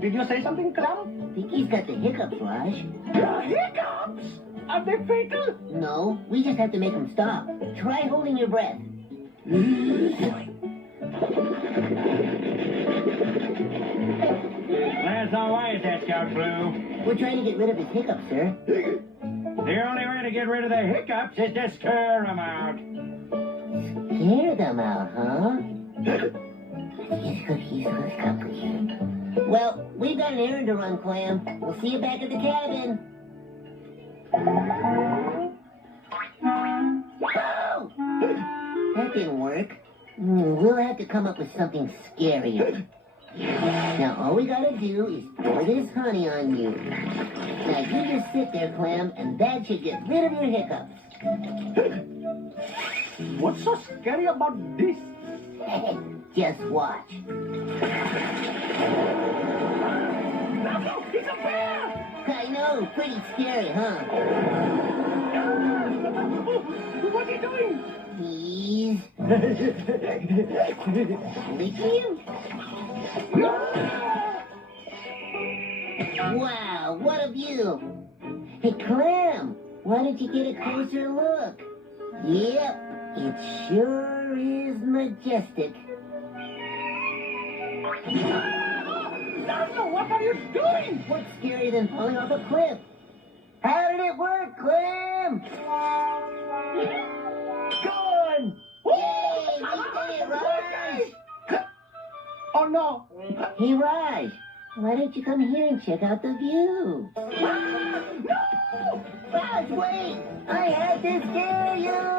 Did you say something, Clam? I think he's got the hiccups, Raj. Hiccups! Are they fatal? No, we just have to make him stop. Try holding your breath. Lazlo, why is that, Scout Blue? We're trying to get rid of his hiccups, sir. The only way to get rid of the hiccups is to scare them out. Scare them out, huh? Well, we've got an errand to run, Clam. We'll see you back at the cabin. Oh! That didn't work. We'll have to come up with something scarier. Now, all we gotta do is pour this honey on you. Now, you just sit there, Clam, and that should get rid of your hiccups. What's so scary about this? Just watch. Lazlo, it's a bear! I know, pretty scary, huh? What's he doing? He's... licking you? Wow, what a view! Hey, Clam, why don't you get a closer look? Yep, it sure is majestic. Lazlo, what are you doing? What's scarier than falling off a cliff? How did it work, Clam? Gone! Yay, we did it, Raj! Oh, no. Hey, Raj, why don't you come here and check out the view? No! Raj, wait! I had to scare you!